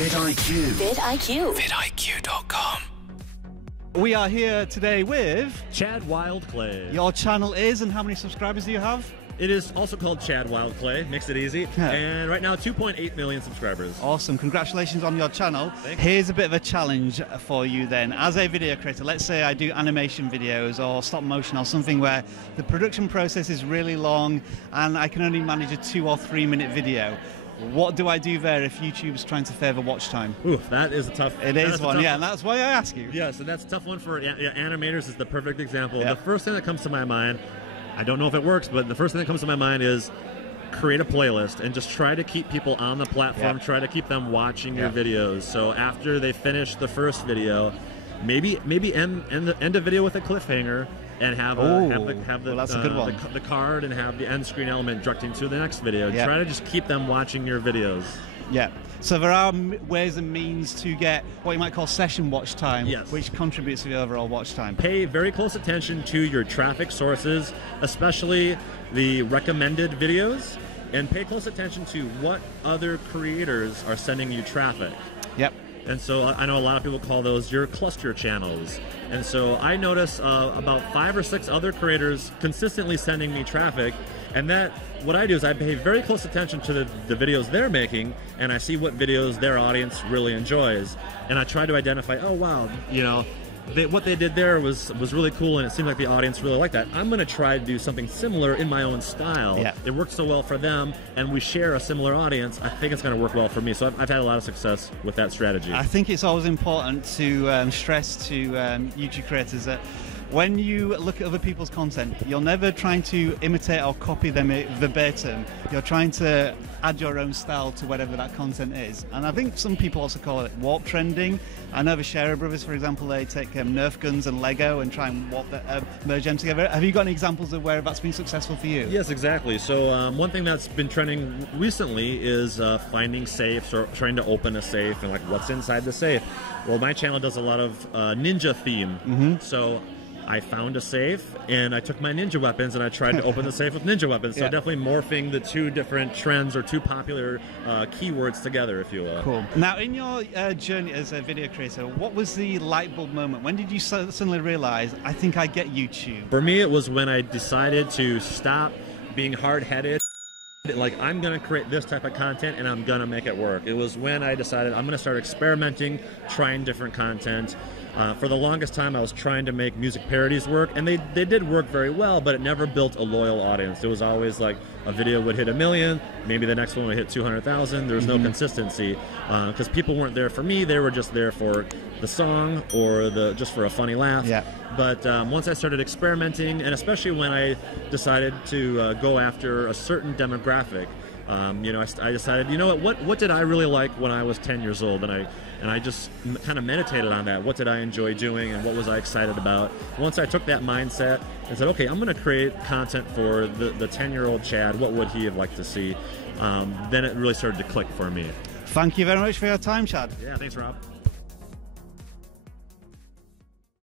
vidIQ. vidIQ. vidIQ.com. We are here today with Chad Wildclay. your channel is, and how many subscribers do you have? It is also called Chad Wildclay, makes it easy. Yeah. And right now, 2.8 million subscribers. Awesome, congratulations on your channel. Thank you. Here's a bit of a challenge for you then. As a video creator, let's say I do animation videos or stop motion or something where the production process is really long and I can only manage a 2 or 3 minute video. What do I do there if YouTube's trying to favor watch time? Ooh, that is a tough. It is one, yeah, and that's why I ask you. Yeah, so that's a tough one for animators. Is the perfect example. Yeah. The first thing that comes to my mind, I don't know if it works, but the first thing that comes to my mind is create a playlist and just try to keep people on the platform. Yeah. Try to keep them watching your Yeah. videos. So after they finish the first video, maybe end a video with a cliffhanger. And have well, that's a good one. the card and have the end screen element directing to the next video. Yeah. Try to just keep them watching your videos. Yeah. So there are ways and means to get what you might call session watch time, Yes. which contributes to the overall watch time. Pay very close attention to your traffic sources, especially the recommended videos, and pay close attention to what other creators are sending you traffic. Yep. And so I know a lot of people call those your cluster channels. And so I notice about 5 or 6 other creators consistently sending me traffic. And that, what I do is I pay very close attention to the videos they're making, and I see what videos their audience really enjoys. And I try to identify, oh wow, you know, what they did there was really cool, and it seemed like the audience really liked that. I'm going to try to do something similar in my own style. Yeah. It worked so well for them, and we share a similar audience. I think it's going to work well for me. So I've had a lot of success with that strategy. I think it's always important to stress to YouTube creators that when you look at other people's content, you're never trying to imitate or copy them verbatim. You're trying to add your own style to whatever that content is. And I think some people also call it warp trending. I know the Scherer brothers, for example, they take Nerf guns and Lego and try and merge them together. Have you got any examples of where that's been successful for you? Yes, exactly. So one thing that's been trending recently is finding safes or trying to open a safe and like what's inside the safe. Well, my channel does a lot of ninja theme. Mm-hmm. So I found a safe and I took my ninja weapons and I tried to open the safe with ninja weapons. So Yeah. definitely morphing the two different trends or two popular keywords together, if you will. Cool. Now, in your journey as a video creator, what was the light bulb moment? When did you suddenly realize, I think I get YouTube? For me, it was when I decided to stop being hard-headed. Like, I'm going to create this type of content and I'm going to make it work. It was when I decided I'm going to start experimenting, trying different content. For the longest time, I was trying to make music parodies work, and they did work very well, but it never built a loyal audience. It was always like a video would hit 1 million, maybe the next one would hit 200,000. There was no consistency because people weren't there for me. They were just there for the song or just for a funny laugh. Yeah. But once I started experimenting, and especially when I decided to go after a certain demographic, you know, I decided, you know what did I really like when I was 10 years old? And I just kind of meditated on that. What did I enjoy doing and what was I excited about? Once I took that mindset and said, okay, I'm going to create content for the 10-year-old Chad. What would he have liked to see? Then it really started to click for me. Thank you very much for your time, Chad. Yeah, thanks, Rob.